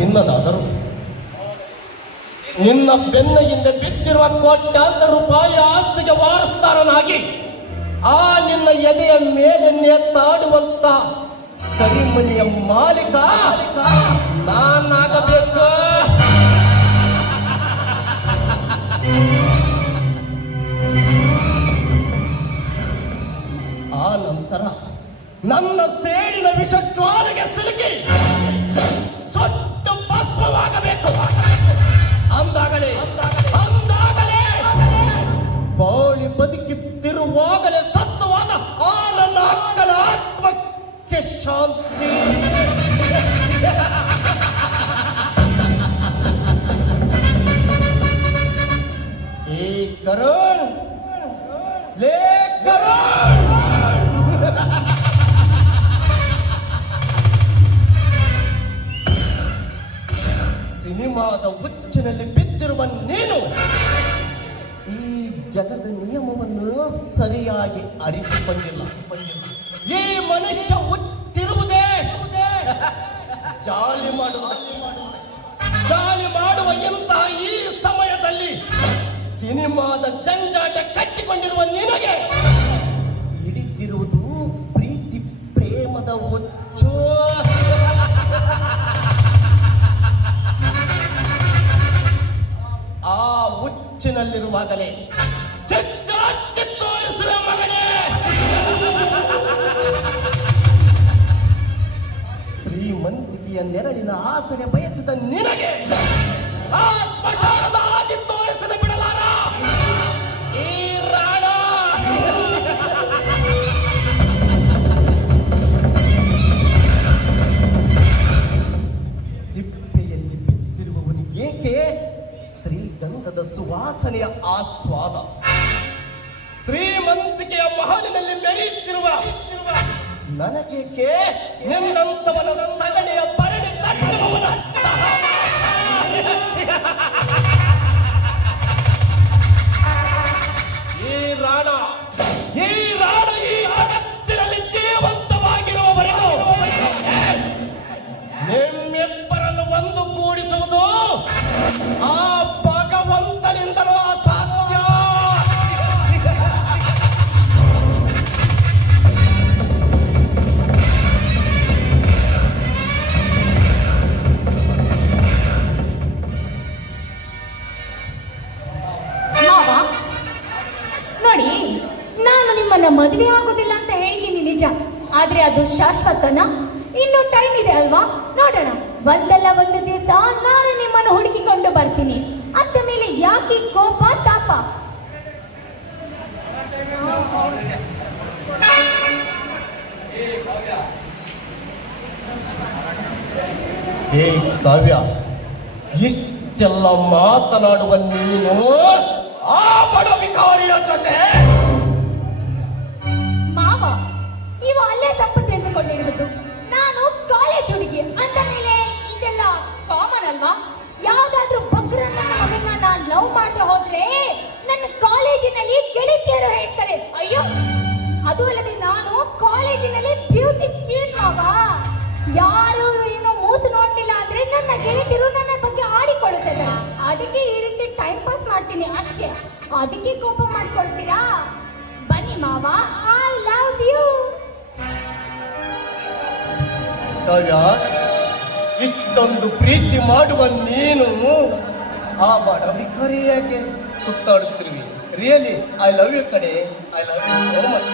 ನಿನ್ನದಾದರು ನಿನ್ನ ಬೆನ್ನ ಹಿಂದೆ ಬಿದ್ದಿರುವ ಕೋಟ್ಯಾಂತರ ರೂಪಾಯಿ ಆಸ್ತಿಗೆ ವಾರಸ್ದಾರನಾಗಿ ಆ ನಿನ್ನ ಎದೆಯ ಮೇಲೆ ತಾಡುವಂತ ಕರಿಮನೆಯ ಮಾಲೀಕ ನಾನಾಗಬೇಕು. ಆ ನಂತರ ನನ್ನ ಸೇಡಿನ ವಿಷ ಜ್ವಾಲೆಗೆ ಸಿಲುಕಿ ಸೊಟ್ಟು ಭಸ್ಮವಾಗಬೇಕು. ಅಂದಾಗಲೇ ಬಾಳಿ ಬದುಕಿತ್ತಿರುವಾಗಲೇ ಸತ್ತವಾದ ಆ ನನ್ನ ಅಕ್ಕನ ಆತ್ಮಕ್ಕೆ ಶಾಂತಿ. ಈ ಕರುಣ್ ಲೇ ಕರುಣ್, ಸಿನಿಮಾದ ಹುಚ್ಚಿನಲ್ಲಿ ಬಿದ್ದಿರುವ ನೀನು ಈ ಜಗದ ನಿಯಮವನ್ನು ಸರಿಯಾಗಿ ಅರಿತುಕೊಂಡಿಲ್ಲ. ಈ ಮನುಷ್ಯ ಹುಟ್ಟಿರುವುದೇ ಜಾಲಿ ಮಾಡುವ ಇಂತಹ ಈ ಸಮಯದಲ್ಲಿ ಸಿನಿಮಾದ ಜಂಜಾಟ ಕಟ್ಟಿಕೊಂಡಿರುವ ನಿನಗೆ ಹಿಡಿದಿರುವುದು ಪ್ರೀತಿ ಪ್ರೇಮದ ಹುಚ್ಚು. ಆ ಹುಚ್ಚಿನಲ್ಲಿರುವಾಗಲೇ ತೋರಿಸುವ ಮಗನೇ, ಶ್ರೀಮಂತಿಕೆಯ ನೆರಳಿನ ಆಸರೆ ಬಯಸಿದ ನಿನಗೆ ಆ ಸ್ಮಶಾನದ ಆದಿ ತೋರಿಸದೆ ಬಿಡಲಾರ ಈ ರಾಣ. ತಿಪ್ಪೆಯಲ್ಲಿ ಬಿದ್ದಿರುವವನಿಗೇಕೆ ಶ್ರೀಗಂಧದ ಸುವಾಸನೆಯ ಆಸ್ವಾದ, ಶ್ರೀಮಂತಿಕೆಯ ಮಹಲಿನಲ್ಲಿ ಮೆರೆಯುತ್ತಿರುವ ನನಗೇಕೆ ನಿನ್ನಂತವನ ಸಗಣಿಯ ಭರಣಿ ತಟ್ಟುವವನ ಸಹವಾಸ. ಈ ರಾಣ ಈ ಜಗತ್ತಿನಲ್ಲಿ ಜೀವಂತವಾಗಿರುವವರೆಗೂ ನಿಮ್ಮಿಬ್ಬರನ್ನು ಒಂದುಗೂಡಿಸುವುದು ಆ ಭಗವಂತನಿಂದಲೂ ಅಸಾಧ್ಯ. ನೋಡಿ, ನಾನು ನಿಮ್ಮನ್ನ ಮದುವೆ ಆಗೋದಿಲ್ಲ ಅಂತ ಹೇಳ್ತೀನಿ ನಿಜ, ಆದ್ರೆ ಅದು ಶಾಶ್ವತನ? ಇನ್ನು ಟೈಮ್ ಇದೆ ಅಲ್ವಾ, ನೋಡೋಣ. ಒಂದಲ್ಲ ಒಂದು ದಿವಸ ನಾನು ನಿಮ್ಮನ್ನು ಹುಡುಕಿಕೊಂಡು ಬರ್ತೀನಿ. ಅತ್ತ ಮೇಲೆ ಯಾಕೆ ಕೋಪ ತಾಪ? ಹೇ ಕಾವ್ಯ, ಇಷ್ಟೆಲ್ಲ ಮಾತನಾಡುವ ನೀನು ಆ ಬಡ ವಿಕಾರಿಯ ಜೊತೆ ಮಾವ, ನೀವು ಅಲ್ಲೇ ತಪ್ಪು ತಿಳಿದುಕೊಂಡಿರುವುದು. ನಾನು ಕಾಲೇಜ್ ಹುಡುಗಿ ಅಂತ ಮೇಲೆ ಇದೆಲ್ಲ ಕಾಮನ್ ಅಲ್ವಾ? ಯಾವ್ದಾದ್ರೂ ಬಗ್ರನ್ನ ಮಗನ್ನ ನಾನು ಲವ್ ಮಾಡದೆ ಹೋದ್ರೆ ನನ್ನ ಕಾಲೇಜಿನಲ್ಲಿ ಗೆಳತಿಯರು ಹೇಳ್ತಾರೆ, ಅಯ್ಯೋ. ಅದು ಅಲ್ಲದೆ ನಾನು ಕಾಲೇಜಿನಲ್ಲಿ ಬ್ಯೂಟಿ ಕ್ವೀನ್ ಮಾವ. ಯಾರು ಏನೋ ಮೂಸು ನೋಡ್ಲಿಲ್ಲ ಅಂದ್ರೆ ನನ್ನ ಗೆಳತಿಯರು ನನ್ನ ಬಗ್ಗೆ ಆಡಿಕೊಳ್ಳುತ್ತದೆ. ಅದಕ್ಕೆ ಈ ರೀತಿ ಟೈಮ್ ಪಾಸ್ ಮಾಡ್ತೀನಿ ಅಷ್ಟೇ. ಅದಕ್ಕೆ ಕೋಪ ಮಾಡ್ಕೊಳ್ತೀರಾ? ಬನ್ನಿ ಮಾವ, ಐ ಲವ್ ಯು. ಕಾವ್ಯ, ಇಷ್ಟೊಂದು ಪ್ರೀತಿ ಮಾಡುವ ನೀನು ಆ ಬಡ ವಿಕಾರಿಯಾಗೆ ಸುತ್ತಾಡುತ್ತಿರುವಿ. ರಿಯಲಿ ಐ ಲವ್ ಯು ಕಡೆ, I love you so much.